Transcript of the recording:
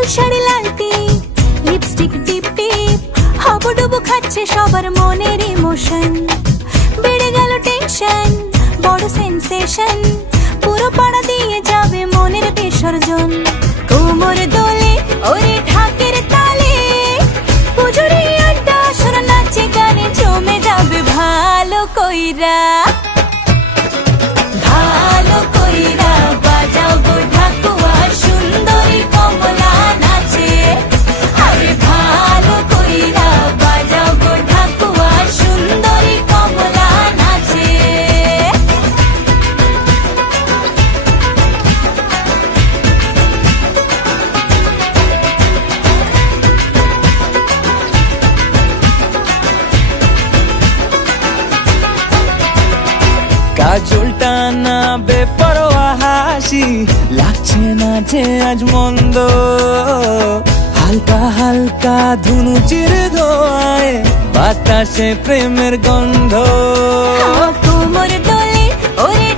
লাল শাড়ি লাল টিপ, lipstick টিপ টিপ, হাবুডুবু খাচ্ছে সবার মনের ইমোশন। বেড়ে গেল টেনশন, বড় সেন্সেশন, পুরো পাড়া দিয়ে যাবে মনের বিসর্জন। কোমর দোলে ওরে ঢাকের তালে, পুজোরে আড্ডা আসর নাচে গানে জমে যাবে ভালো কইরা। ভালো কইরা বাজাও গো ঢাকুয়া, সুন্দরী কমলা নাচে। আরে ভালো কইরা বাজাও গো ঢাকুয়া, সুন্দরী কমলা নাচে। কাজলটা না বেপরোয়া হাসি, লাগছে না যে আজ মন্দ। হালকা হালকা ধুনুচির ধোঁয়ায় বাতাসে প্রেমের গন্ধ। কোমর দোলে ওরে